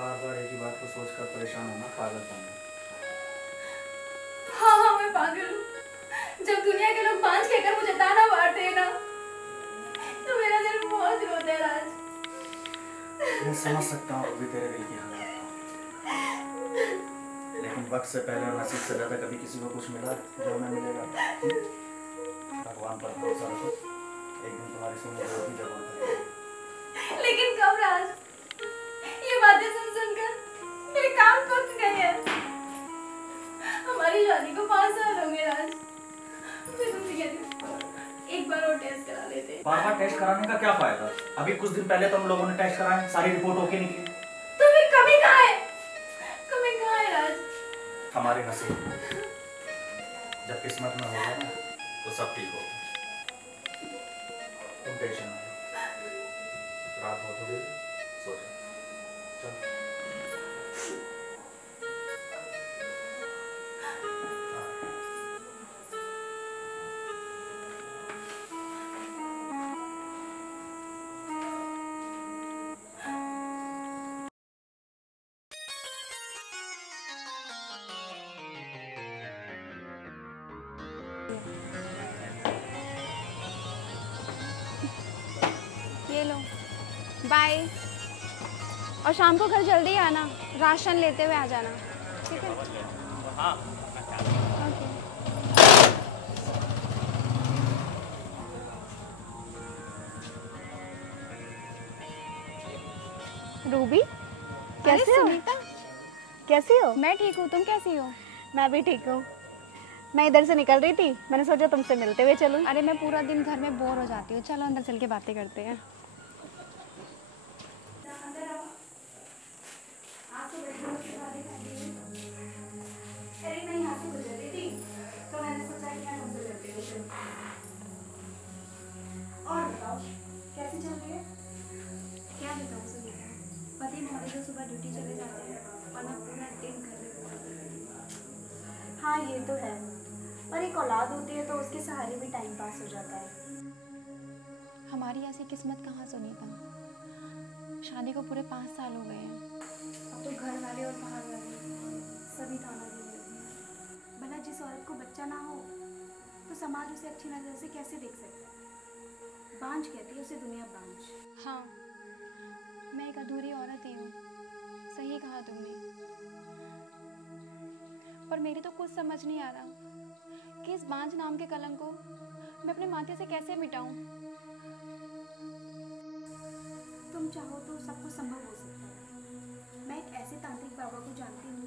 बार बार एक ही बात को सोचकर परेशान होना पागलपन है। हाँ हाँ मैं पागल हूँ। जब दुनिया के लोग बांझ कहकर मुझे ताना मारते हैं ना तो मेरा दिल बहुत रोता है राज। मैं समझ सकता हूँ अभी तेरे दिल की हालत, लेकिन वक्त से पहले और नसीब से ज्यादा कभी किसी को कुछ मिला जो हमें मिलेगा। भगवान पर भरोसा रखो, एक दिन तुम्हारी सुनने को भी जरूरत है। लेकिन कब राज? ये बातें सुन सुनकर मेरे काम पक गए हैं। हमारी शादी को 5 साल हो गए राज। मैं तुमसे कहती हूँ एक बार और टेस्ट करा लेते हैं। बार बार टेस्ट कराने का क्या फायदा? अभी कुछ दिन पहले तो हम लोगों ने टेस्ट कराए, सारी रिपोर्ट ओके निकली। तो फिर कमी कहाँ है? कमी कहाँ है राज? हमारे नसीब में जब किस्मत में होगा ना तो सब ठीक होगा। तुम टेंशन मत लो, रात बहुत हो गई, सो जाओ। चल। ये लो, बाय। और शाम को घर जल्दी आना, राशन लेते हुए आ जाना, ठीक है? हाँ। ओके। रूबी, कैसी हो? सुनीता, कैसी हो? मैं ठीक हूँ, तुम कैसी हो? मैं भी ठीक हूँ। मैं इधर से निकल रही थी, मैंने सोचा तुमसे मिलते हुए चलूं। अरे मैं पूरा दिन घर में बोर हो जाती हूँ, चलो अंदर चल के बातें करते हैं। अरे नहीं यहाँ से गुजर रही थी तो मैंने सोचा कि मैं तुमसे मिलती हूँ। और बताओ कैसी चल रही है? क्या बताऊँ सुनीता, पति महोदय तो सुबह ड्यूटी चले जाते हैं और मैं पूरा दिन घर में पड़ी रहती हूँ। हाँ ये तो है, और एक औलाद होती है तो उसके सहारे भी टाइम पास हो जाता है। हमारी ऐसी किस्मत कहाँ सुनीता, शादी को पूरे 5 साल हो गए हैं। अब तो घर वाले और बाहर वाले सभी ताना देने लगे हैं। भला जिस औरत को बच्चा ना हो तो समाज उसे अच्छी नजर से कैसे देख सकता है? बांझ कहती है उसे दुनिया बांझ। हाँ, मैं एक अधूरी औरत ही हूँ, सही कहा तुमने। पर मेरी तो कुछ समझ नहीं आ रहा कि इस बांझ नाम के कलंक को मैं अपने माथे से कैसे मिटाऊं। तुम चाहो तो सब कुछ संभव हो सकता है। मैं एक ऐसे तांत्रिक बाबा को जानती हूँ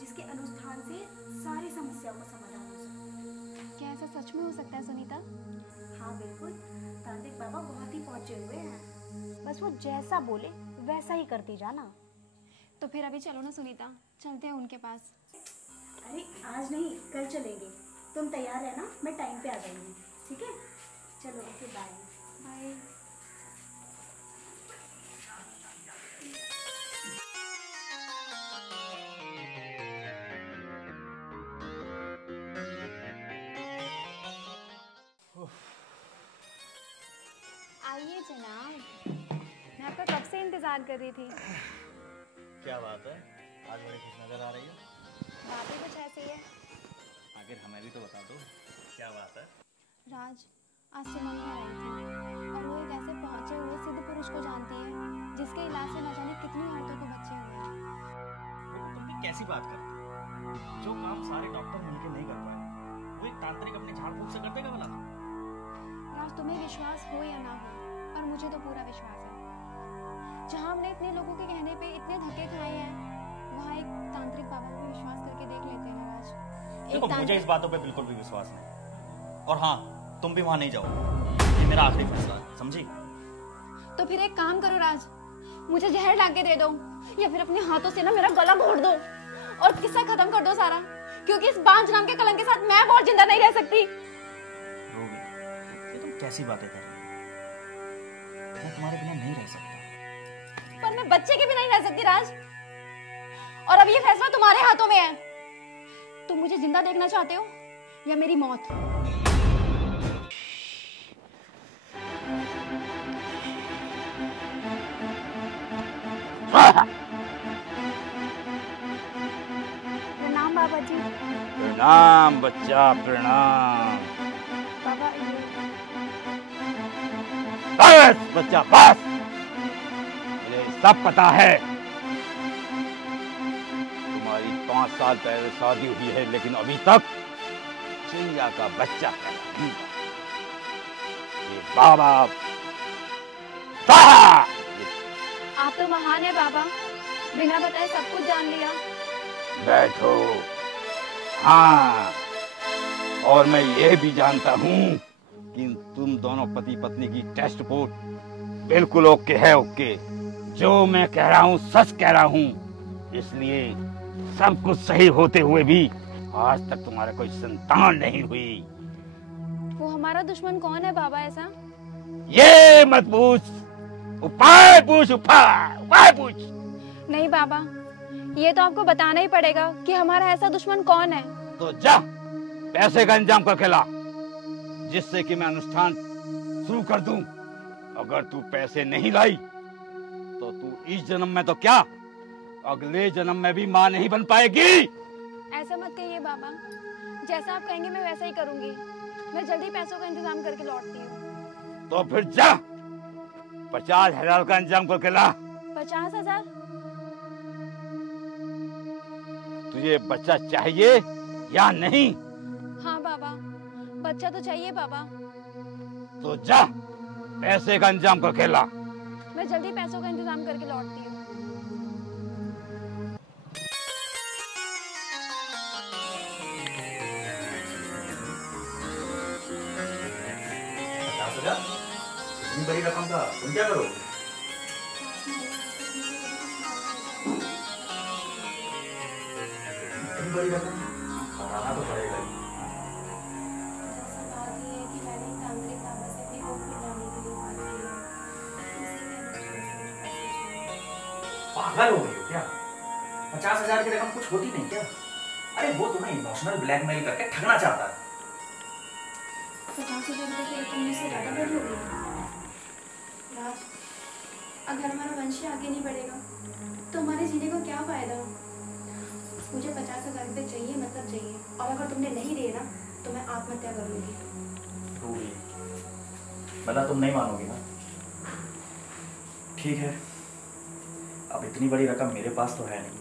जिसके अनुष्ठान से सारी समस्याओं का समाधान हो सकता है। क्या ऐसा सच में हो सकता है सुनीता? हाँ बिल्कुल, तांत्रिक बाबा बहुत ही पहुंचे हुए हैं। बस वो जैसा बोले वैसा ही करती जाना। तो फिर अभी चलो ना सुनीता, चलते हैं उनके पास। अरे आज नहीं, कल चलेंगे। तुम तैयार रहना, मैं टाइम पे आ जाऊंगी, ठीक है? चलो ओके, बाय बाय। आइए जनाब, मैं आपका कब से इंतजार कर रही थी। क्या बात है, आज बड़ी खुश नजर आ रही हो। बात ही कुछ ऐसी है। आखिर हमें भी तो बता दो, क्या बात है? राज, आज सुमंगा आई थी और वो एक ऐसे पहुंचे हुए सिद्ध पुरुष को जानती है जिसके इलाज से न जाने कितनी औरतों को बच्चे हुए हैं। तुम भी कैसी बात करती हो? जो काम सारे डॉक्टर मिलकर नहीं कर पाए वो एक तांत्रिक अपने झाड़ फूक से कर देगा भला? राज, तुम्हें विश्वास हो या ना हो, और मुझे तो पूरा विश्वास है। जहाँ हमने इतने लोगों के कहने पे इतने धक्के खाए हैं, वहाँ एक तांत्रिक बाबा पे विश्वास करके देख लेते हैं ना राज। देखो, मुझे इस बातों पे बिल्कुल भी विश्वास नहीं, और हाँ, तुम भी वहाँ नहीं जाओ, ये मेरा आखिरी फैसला है, समझी? तो फिर एक काम करो राज, मुझे जहर ला के दे दो या फिर अपने हाथों से ना मेरा गला घोट दो और किस्सा खत्म कर दो सारा, क्योंकि इस बांझ नाम के कलंक के साथ मैं बहुत जिंदा नहीं रह सकती। रूबी, ये तुम कैसी बातें कर रही हो? मैं तुम्हारे बिना नहीं रह सकता। पर मैं बच्चे के बिना नहीं रह सकती राज, और अब ये फैसला तुम्हारे हाथों में है। तुम मुझे जिंदा देखना चाहते हो या मेरी मौत? प्रणाम बच्चा, प्रणाम। पापा ये बस बच्चा बस, मुझे सब पता है। तुम्हारी 5 साल पहले शादी हुई है, लेकिन अभी तक चिड़िया का बच्चा पैदा नहीं हुआ। ये बाबा आप तो महान है बाबा, बिना बताए सब कुछ जान लिया। बैठो। हाँ, और मैं ये भी जानता हूँ कि तुम दोनों पति पत्नी की टेस्ट रिपोर्ट बिल्कुल ओके है। ओके, जो मैं कह रहा हूँ सच कह रहा हूँ, इसलिए सब कुछ सही होते हुए भी आज तक तुम्हारा कोई संतान नहीं हुई। वो हमारा दुश्मन कौन है बाबा ऐसा? ये मत पूछ, उपाय पूछ, उपाय पूछ। नहीं बाबा, ये तो आपको बताना ही पड़ेगा कि हमारा ऐसा दुश्मन कौन है। तो जा पैसे का इंतजाम करके ला, जिससे कि मैं अनुष्ठान शुरू कर दूं। अगर तू पैसे नहीं लाई तो तू इस जन्म में तो क्या, अगले जन्म में भी मां नहीं बन पाएगी। ऐसा मत कहिए बाबा, जैसा आप कहेंगे मैं वैसा ही करूंगी। मैं जल्दी पैसों का इंतजाम करके लौटती हूँ। तो फिर जा 50,000 का इंतजाम करके ला। 50,000? तुझे बच्चा चाहिए या नहीं? हाँ बाबा, बच्चा तो चाहिए बाबा। तो जा पैसे का इंतजाम करके ला। मैं जल्दी पैसों का इंतजाम करके लौटती हूँ। इतनी बड़ी रकम का तुम क्या करोगे? इतनी बड़ी रकम बढ़ाना तो पड़ेगा ही। बात ये है कि मैंने तांत्रिक बाबा से अपनी बुक मिलाने के लिए बात की है। पागल हो गई हो क्या? 50,000 की रकम कुछ होती नहीं क्या? अरे वो तुम्हें इमोशनल ब्लैकमेल करके ठगना चाहता है। 50,000 रुपये की रकम मुझसे ज़्यादा बड़ी हो गई राज। अगर हमारा वंश आगे नहीं बढ़ेगा तो हमारे जीने को क्या फ़ायदा? मुझे 50,000 रुपये चाहिए, मतलब चाहिए। और अगर तुमने नहीं दिए ना तो मैं आत्महत्या कर लूँगी। रूबी, भला तुम नहीं मानोगी ना? ठीक है, अब इतनी बड़ी रकम मेरे पास तो है नहीं,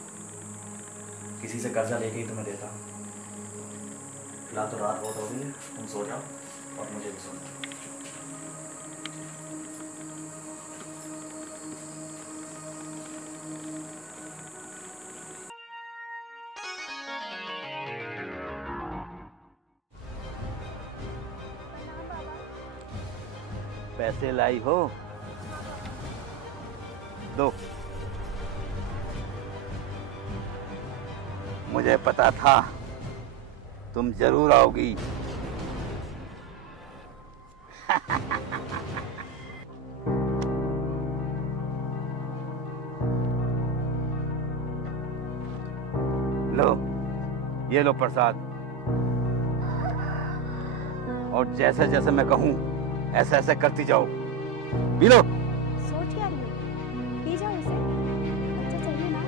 किसी से कर्जा लेके ही तुम्हें देता। फिलहाल तो रात बहुत हो गई है, तुम सो जाओ और मुझे भी सोना। पैसे लाई हो? दो। मुझे पता था तुम जरूर आओगी। लो, ये लो प्रसाद, और जैसे जैसे मैं कहूं ऐसे ऐसे करती जाओ। P low. सोच क्या रही हो? पी जाओ इसे, बच्चा चाहिए ना।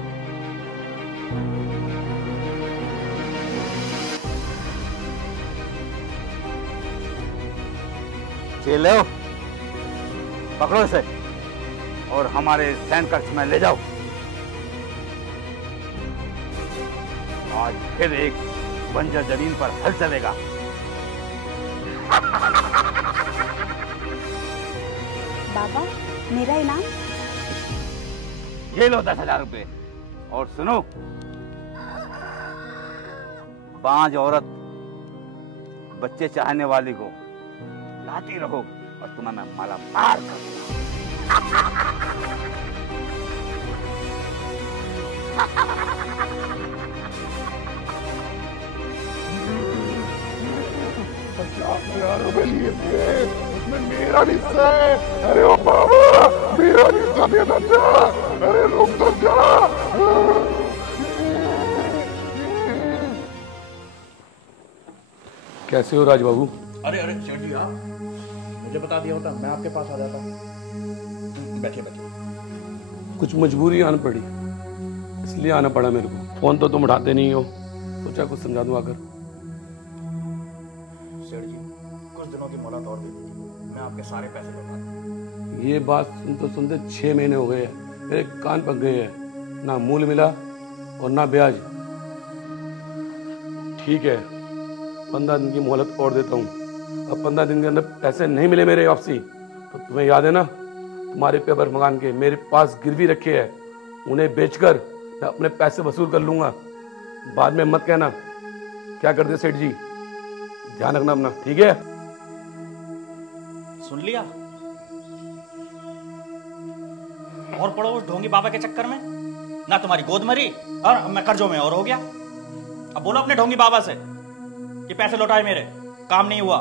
ये लो, पकड़ो इसे और हमारे सैन कक्ष में ले जाओ। आज फिर एक बंजर जमीन पर हल चलेगा। बाबा, मेरा इनाम? ये लो 10,000 रुपए। और सुनो, बांझ औरत बच्चे चाहने वाली को लाती रहो और तुम्हें मैं माला मार कर उसमें मेरा हिस्सा है। अरे ओ बाबा, मेरा हिस्सा दे दो। अरे रुक तो जा। कैसे हो राज बाबू? अरे अरे सेठ जी, आप मुझे बता दिया होता मैं आपके पास आ जाता। बैठिए बैठिए। कुछ मजबूरी आना पड़ी, इसलिए आना पड़ा मेरे को। फोन तो तुम उठाते नहीं हो, सोचा कुछ समझा दूं आकर। सेठ जी, कुछ दिनों की मोहलत और दे दीजिए, मैं आपके सारे पैसे लौटा दूंगा। ये बात सुनते 6 महीने हो गए हैं, मेरे कान पक गए हैं, ना मूल मिला और ना ब्याज। ठीक है, 15 दिन की मोहलत और देता हूँ। अब 15 दिन के अंदर पैसे नहीं मिले मेरे वापसी तो तुम्हें याद है ना, तुम्हारे पेपर मकान के मेरे पास गिरवी रखे हैं, उन्हें बेचकर मैं अपने पैसे वसूल कर लूंगा। बाद में मत कहना क्या करते सेठ जी, ध्यान रखना अपना, ठीक है? सुन लिया? और पड़ो उस ढोंगी बाबा के चक्कर में, ना तुम्हारी गोद मरी और मैं कर्जों में और हो गया। अब बोलो अपने ढोंगी बाबा से कि पैसे लौटाए, मेरे काम नहीं हुआ।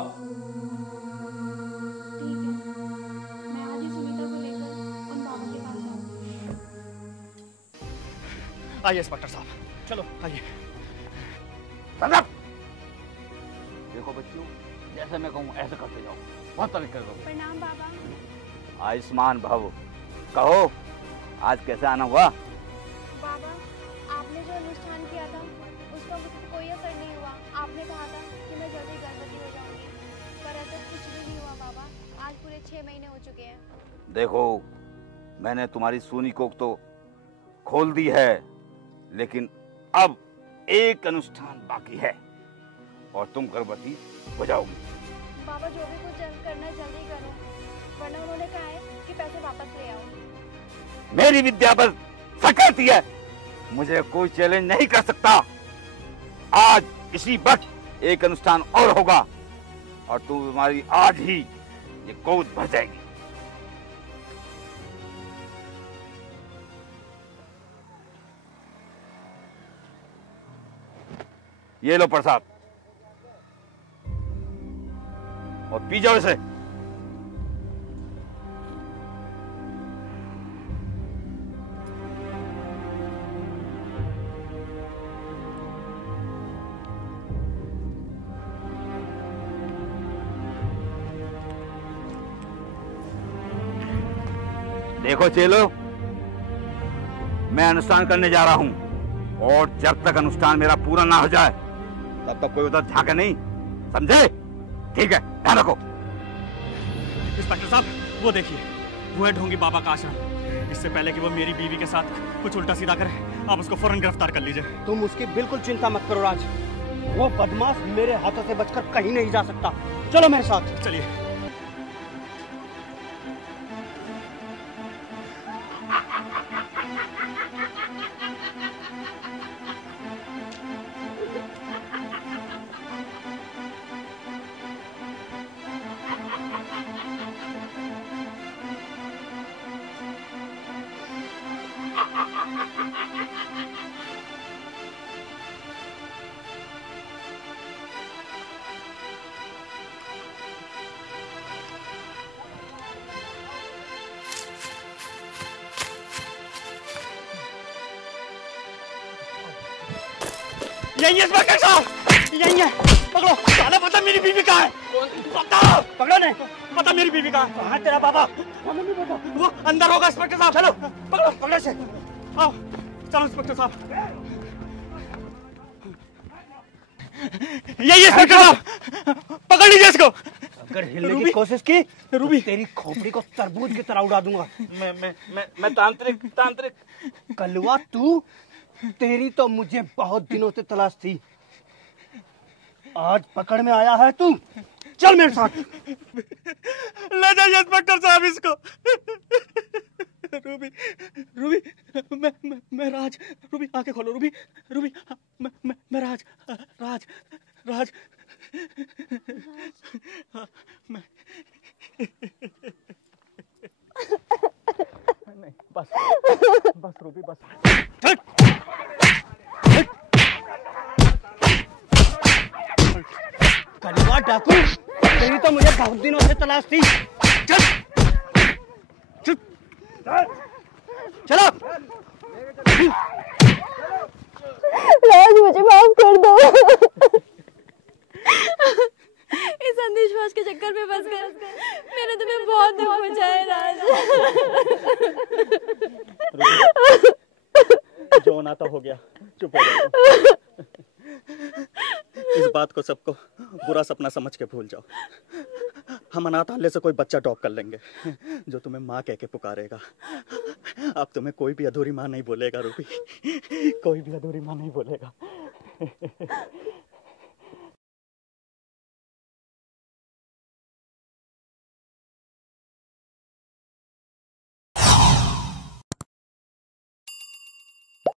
आइए इंस्पेक्टर साहब, चलो आइए। देखो बच्चों, जैसे मैं कहूँ ऐसे करते जाओ, बहुत तरीके कर दो। प्रणाम बाबा। आयुष्मान भव। कहो आज कैसे आना हुआ? बाबा, आपने जो अनुष्ठान किया था उसका मुझे कोई असर नहीं हुआ। आपने कहा था कि मैं जल्दी गर्भवती हो जाऊंगी, पर ऐसा कुछ भी नहीं हुआ बाबा। आज पूरे 6 महीने हो चुके हैं। देखो, मैंने तुम्हारी सूनी कोख तो खोल दी है, लेकिन अब एक अनुष्ठान बाकी है और तुम गर्भवती हो जाओगी। बाबा, जो भी कुछ करना है जल्दी करो, वरना उन्होंने कहा है कि पैसे वापस ले आओ। मेरी विद्या पर शक करती है, मुझे कोई चैलेंज नहीं कर सकता। आज इसी वक्त एक अनुष्ठान और होगा और तुम्हारी आज ही ये गोद भर जाएगी। ये लो प्रसाद और पी जाओ इसे। देखो चेलो, मैं अनुष्ठान करने जा रहा हूं और जब तक अनुष्ठान मेरा पूरा ना हो जाए तब तक कोई उधर झांके नहीं, समझे? ठीक है, ध्यान रखो। इंस्पेक्टर साहब, वो देखिए, वो है ढोंगी बाबा का आश्रम। इससे पहले कि वो मेरी बीवी के साथ कुछ उल्टा सीधा करे, आप उसको फौरन गिरफ्तार कर लीजिए। तुम उसकी बिल्कुल चिंता मत करो राज, वो बदमाश मेरे हाथों से बचकर कहीं नहीं जा सकता। चलो मेरे साथ। चलिए। यही है इंस्पेक्टर साहब, यही है। पकड़ो, साला पता मेरी बीवी कहाँ है? पता, पकड़ो नहीं, पता मेरी बीवी कहाँ है? कहाँ तेरा बाबा? वो अंदर होगा इंस्पेक्टर साहब। चलो पकड़ो, पकड़ो से। आओ, चलो इंस्पेक्टर साहब। यही है इंस्पेक्टर साहब, पकड़ लीजिए इसको। अगर हिलने की कोशिश की रूबी, तेरी खोपड़ी को तरबूज की तरह उड़ा दूंगा। मैं तांत्रिक कलवा तू, तेरी तो मुझे बहुत दिनों से तलाश थी, आज पकड़ में आया है तू। चल मेरे साथ। ले जाइए इंस्पेक्टर साहब इसको। रूबी, रूबी, मैं राज। रूबी आंखें खोलो। रूबी, रूबी, मैं राज, राज, राज, मैं नहीं, बस रूबी, बस। कलवा डाकू, तेरी तो मुझे बहुत दिनों से तलाश थी। चल, चल, चलो। राज, मुझे माफ कर दो। इस अंधविश्वास के चक्कर में फंस कर मैंने तुम्हें बहुत दुख पहुंचाया राज। जो होना तो हो गया, चुप हो जाओ। इस बात को सबको बुरा सपना समझ के भूल जाओ। हम अनाथालय से कोई बच्चा अडॉप्ट कर लेंगे जो तुम्हें माँ कह के पुकारेगा। अब तुम्हें कोई भी अधूरी माँ नहीं बोलेगा रूबी, कोई भी अधूरी माँ नहीं बोलेगा।